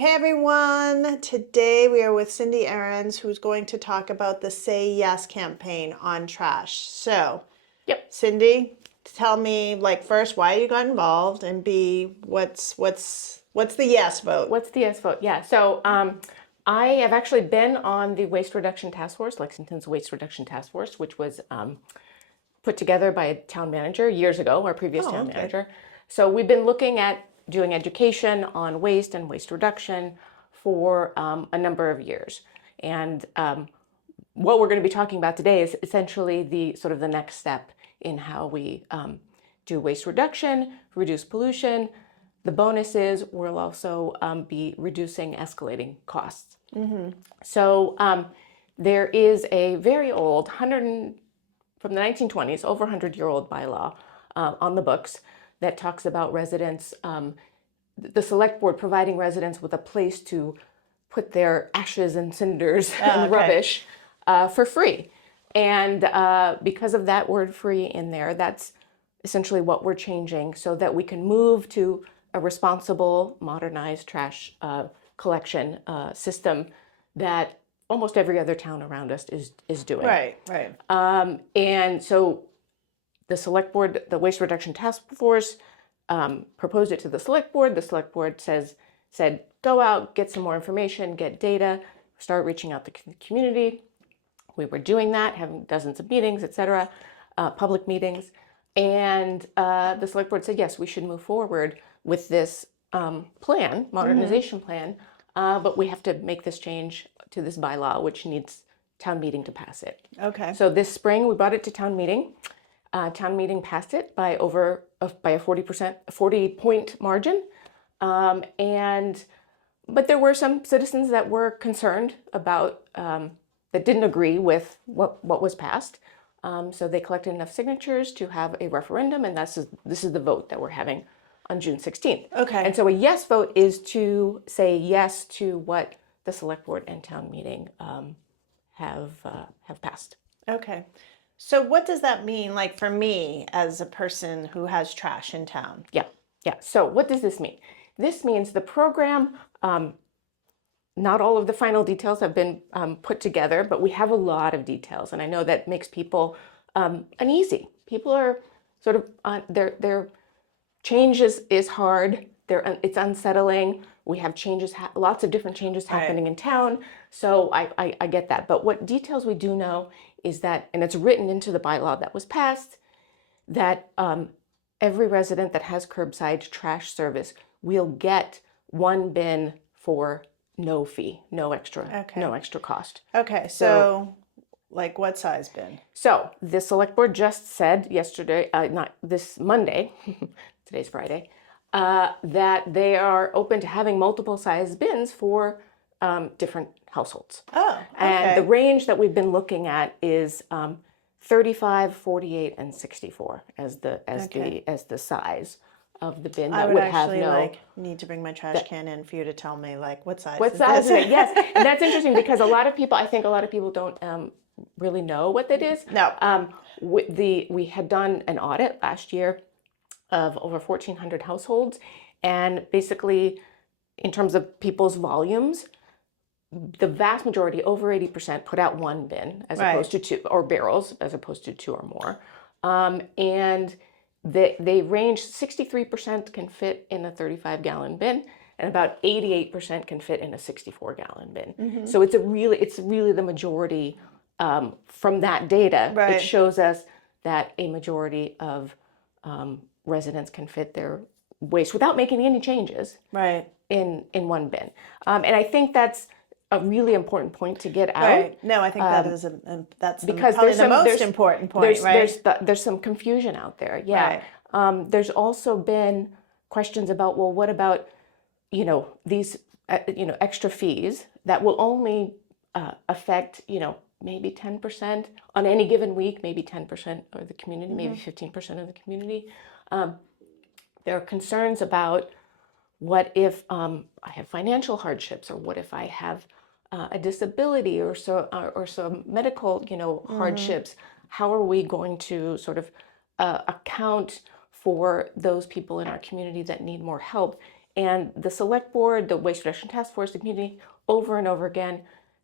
Hey everyone! Today we are with Cindy Arens, who's going to talk about the Say Yes campaign on trash. So, Yep. Cindy, tell me first why you got involved, and B, what's the yes vote? What's the yes vote? Yeah. So I have actually been on the Waste Reduction Task Force, Lexington's Waste Reduction Task Force, which was put together by a town manager years ago, our previous town manager. So we've been looking at doing education on waste and waste reduction for a number of years. And what we're going to be talking about today is essentially the sort of the next step in how we do waste reduction, reduce pollution. The bonus is we'll also be reducing escalating costs. So there is a very old, from the 1920s, over 100-year-old bylaw on the books that talks about residents, the select board providing residents with a place to put their ashes and cinders and rubbish for free. And because of that word free in there, that's essentially what we're changing so that we can move to a responsible, modernized trash collection system that almost every other town around us is doing. Right. And so the select board, the Waste Reduction Task Force, proposed it to the select board. The select board said, go out, get some more information, get data, start reaching out to the community. We were doing that, having dozens of meetings, et cetera, public meetings. And the select board said, yes, we should move forward with this plan, modernization plan, but we have to make this change to this bylaw, which needs town meeting to pass it. Okay. So this spring, we brought it to town meeting. Town meeting passed it by a 40-point margin. But there were some citizens that were concerned about, that didn't agree with what was passed. So they collected enough signatures to have a referendum, and this is the vote that we're having on June 16th. Okay. And so a yes vote is to say yes to what the select board and town meeting have passed. Okay. So what does that mean, for me as a person who has trash in town? Yeah. So what does this mean? This means the program, not all of the final details have been put together, but we have a lot of details. And I know that makes people uneasy. People are sort of, their change is hard. It's unsettling. We have changes, lots of different changes happening in town. So I get that. But what details we do know is that, and it's written into the bylaw that was passed, that every resident that has curbside trash service will get one bin for no fee, no extra cost. Okay, so what size bin? So the select board just said yesterday, not this Monday, today's Friday, that they are open to having multiple size bins for different households. Oh, okay. And the range that we've been looking at is 35, 48, and 64 as the size of the bin that I would have actually no. need to bring my trash can in for you to tell me what size. What size is it? Yes, and that's interesting because I think a lot of people don't really know what that is. No. We had done an audit last year of over 1,400 households, and basically, in terms of people's volumes, the vast majority, over 80%, put out one bin as opposed to two, or barrels as opposed to two or more, and they range. 63% can fit in a 35-gallon bin, and about 88% can fit in a 64-gallon bin. Mm-hmm. So it's really the majority. From that data, it shows us that a majority of residents can fit their waste without making any changes in one bin. And I think that's a really important point to get out. Right. No, I think that's because probably the most important point, There's some confusion out there. Yeah. Right. There's also been questions about, well, what about, these, extra fees that will only affect, maybe 10% on any given week, maybe 10% of the community, maybe 15% of the community. There are concerns about what if I have financial hardships, or what if I have a disability or some medical, hardships. How are we going to sort of account for those people in our community that need more help? And the select board, the waste reduction task force, the community, over and over again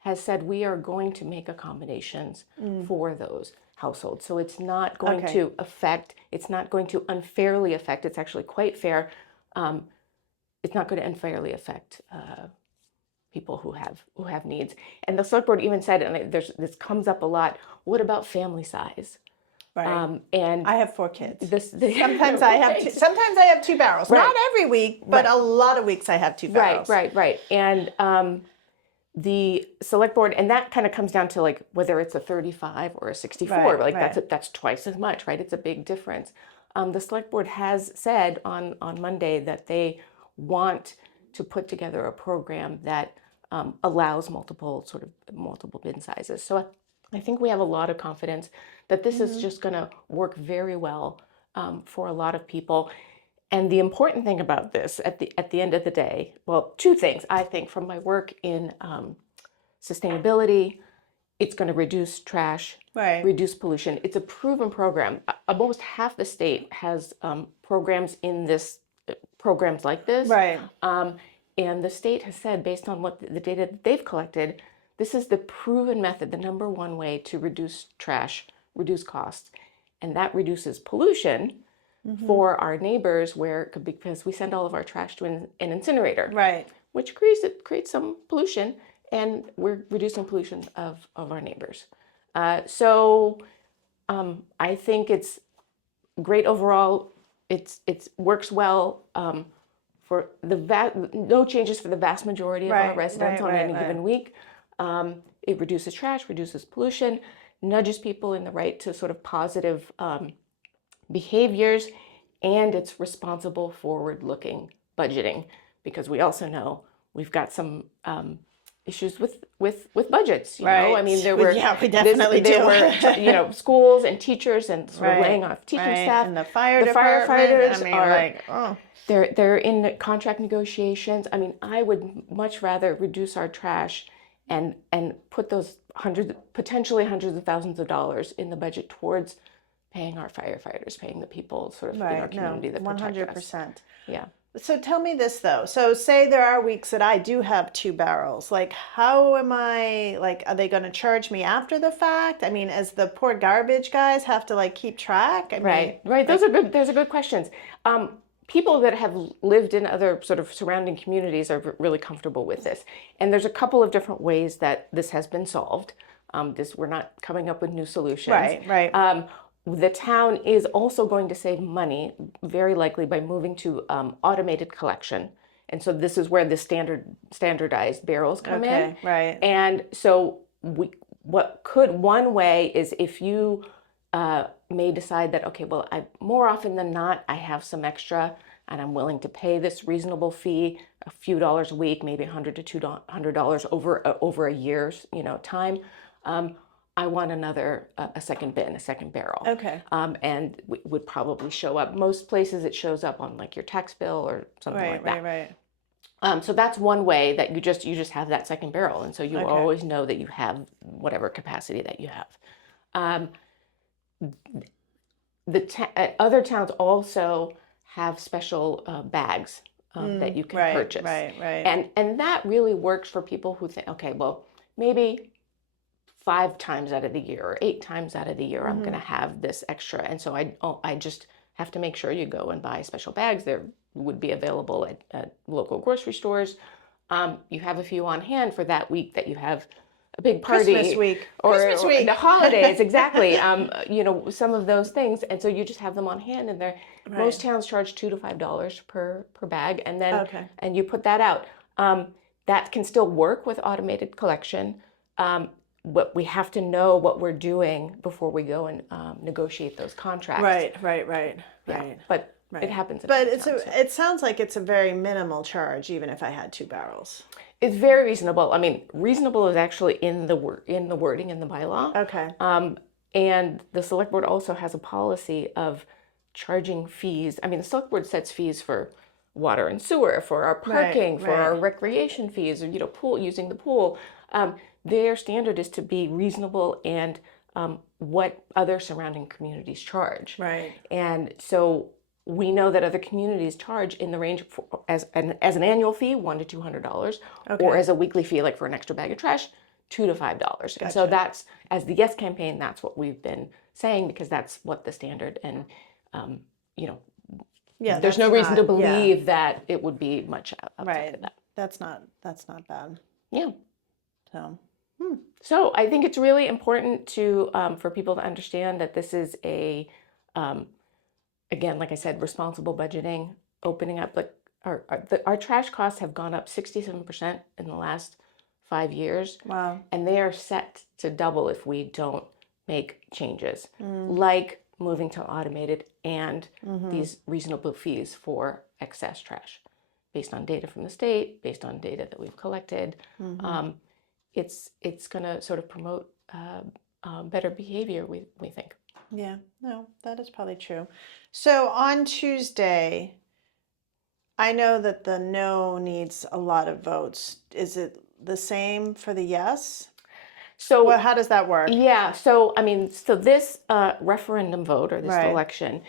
has said we are going to make accommodations for those households. So it's not going to affect, it's not going to unfairly affect, it's actually quite fair. It's not going to unfairly affect people who have needs. And the select board even said, and this comes up a lot, what about family size? Right. And I have 4 kids. Sometimes I have 2 barrels. Right. Not every week, but a lot of weeks I have 2 barrels. Right. And the select board, and that kind of comes down to like whether it's a 35 or a 64. That's twice as much, right? It's a big difference. The select board has said on Monday that they want to put together a program that allows multiple bin sizes. So I think we have a lot of confidence that this is just going to work very well for a lot of people. And the important thing about this at the end of the day, well, 2 things, I think, from my work in sustainability, it's going to reduce trash, reduce pollution. It's a proven program. Almost half the state has programs like this. Right. And the state has said, based on what the data that they've collected, this is the proven method, the number 1 way to reduce trash, reduce costs. And that reduces pollution for our neighbors because we send all of our trash to an incinerator. Right. Which creates some pollution, and we're reducing pollution of our neighbors. So I think it's great overall. It works well for no changes for the vast majority of our residents on any given week. It reduces trash, reduces pollution, nudges people in the right to sort of positive behaviors, and it's responsible, forward-looking budgeting, because we also know we've got some issues with budgets. You know, I mean, we definitely do. There were schools and teachers and sort of laying off teaching staff, and the firefighters. They're in the contract negotiations. I mean, I would much rather reduce our trash and put those potentially hundreds of thousands of dollars in the budget towards paying our firefighters, paying the people sort of in our community that protect us. 100%. Yeah. So tell me this though. So say there are weeks that I do have 2 barrels. Like, how am I, are they going to charge me after the fact? I mean, as the poor garbage guys have to keep track? Right. Those are good questions. People that have lived in other sort of surrounding communities are really comfortable with this. And there's a couple of different ways that this has been solved. We're not coming up with new solutions. Right. The town is also going to save money, very likely, by moving to automated collection. And so this is where the standardized barrels come in. Right. And so one way is if you may decide that, okay, well, more often than not, I have some extra and I'm willing to pay this reasonable fee, a few dollars a week, maybe $100 to $200 over a year's time. I want a second bin, a second barrel. Okay. And would probably show up. Most places it shows up on your tax bill or something like that. Right. So that's one way that you just have that second barrel, and so you always know that you have whatever capacity that you have. Other towns also have special bags that you can purchase. Right. And that really works for people who think, okay, well, maybe 5 times out of the year or 8 times out of the year, I'm going to have this extra. And so I just have to make sure you go and buy special bags. There would be available at local grocery stores. You have a few on hand for that week that you have a big party. Christmas week. Or the holidays, exactly. Some of those things. And so you just have them on hand, and most towns charge $2 to $5 per bag. And then, and you put that out. That can still work with automated collection. What we have to know what we're doing before we go and negotiate those contracts. Right. But it happens. But it sounds like it's a very minimal charge, even if I had 2 barrels. It's very reasonable. I mean, reasonable is actually in the wording in the bylaw. Okay. And the select board also has a policy of charging fees. I mean, the select board sets fees for water and sewer, for our parking, for our recreation fees, or using the pool. Their standard is to be reasonable and what other surrounding communities charge. Right. And so we know that other communities charge in the range as an annual fee, $100 to $200, or as a weekly fee, like for an extra bag of trash, $2 to $5. And so that's, as the Yes campaign, that's what we've been saying, because that's what the standard, and there's no reason to believe that it would be much outside of that. That's not bad. Yeah. So. So I think it's really important to for people to understand that this is a again, like I said, responsible budgeting, opening up. Like our trash costs have gone up 67% in the last 5 years. Wow. And they are set to double if we don't make changes, like moving to automated and these reasonable fees for excess trash, based on data from the state, based on data that we've collected. It's going to sort of promote better behavior, we think. Yeah, no, that is probably true. So on Tuesday, I know that the no needs a lot of votes. Is it the same for the yes? So how does that work? Yeah, so I mean, so this referendum vote, or this election,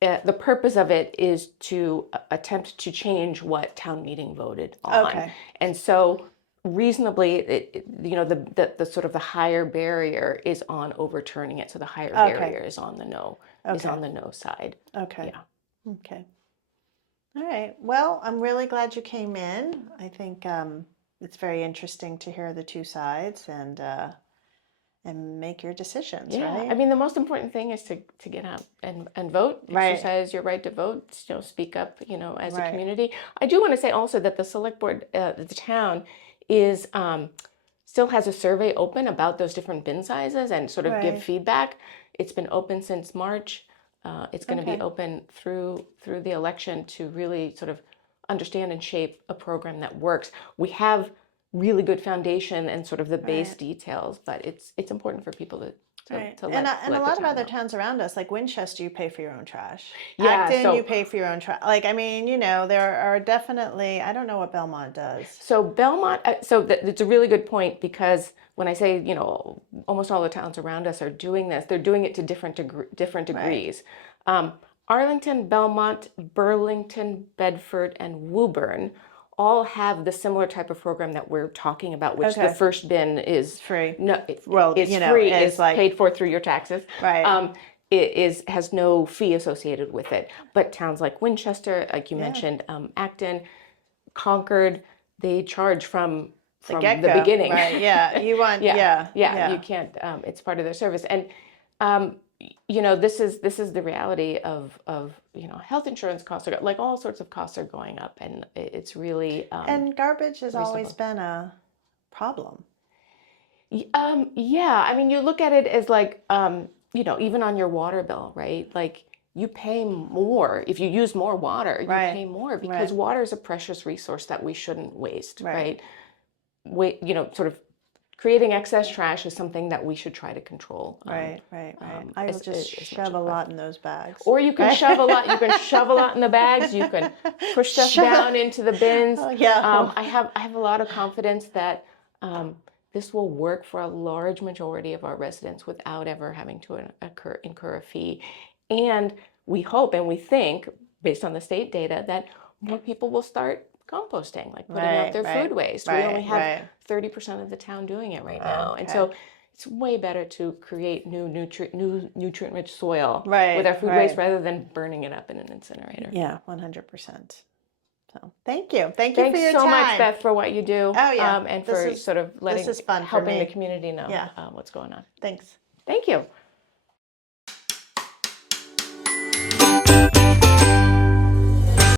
the purpose of it is to attempt to change what town meeting voted on. Okay. And so reasonably, the sort of the higher barrier is on overturning it. So the higher barrier is on the no, is on the no side. Okay. Yeah. Okay. All right. Well, I'm really glad you came in. I think it's very interesting to hear the two sides and make your decisions, right? I mean, the most important thing is to get out and vote, exercise your right to vote, speak up, as a community. I do want to say also that the select board, the town, is still has a survey open about those different bin sizes and sort of give feedback. It's been open since March. It's going to be open through the election to really sort of understand and shape a program that works. We have really good foundation and sort of the base details, but it's important for people to let a lot of other towns around us, like Winchester, you pay for your own trash. Yeah, Acton, you pay for your own trash. Like, I mean, there are definitely, I don't know what Belmont does. So Belmont, it's a really good point, because when I say, almost all the towns around us are doing this, they're doing it to different degrees. Arlington, Belmont, Burlington, Bedford, and Woburn all have the similar type of program that we're talking about, which the first bin is free. No, it's free. It's paid for through your taxes. Right. It has no fee associated with it. But towns like Winchester, like you mentioned, Acton, Concord, they charge from the beginning. Right. Yeah. You want. You can't. It's part of their service, and this is the reality of health insurance costs are, like, all sorts of costs are going up, and it's really and garbage has always been a problem. I mean, you look at it as like even on your water bill, right? Like, you pay more if you use more water. You pay more because water is a precious resource that we shouldn't waste, right? Sort of creating excess trash is something that we should try to control. Right. I will just shove a lot in those bags. Or you can shove a lot. You can shove a lot in the bags. You can push stuff down into the bins. I have a lot of confidence that this will work for a large majority of our residents without ever having to incur a fee. And we hope and we think, based on the state data, that more people will start composting, like putting out their food waste. We only have 30% of the town doing it right now. And so it's way better to create new nutrient-rich soil with our food waste rather than burning it up in an incinerator. Yeah, 100%. So thank you. Thanks for your time. Thanks so much, Beth, for what you do. Oh, yeah. And for sort of helping the the community know what's going on. Thanks. Thank you.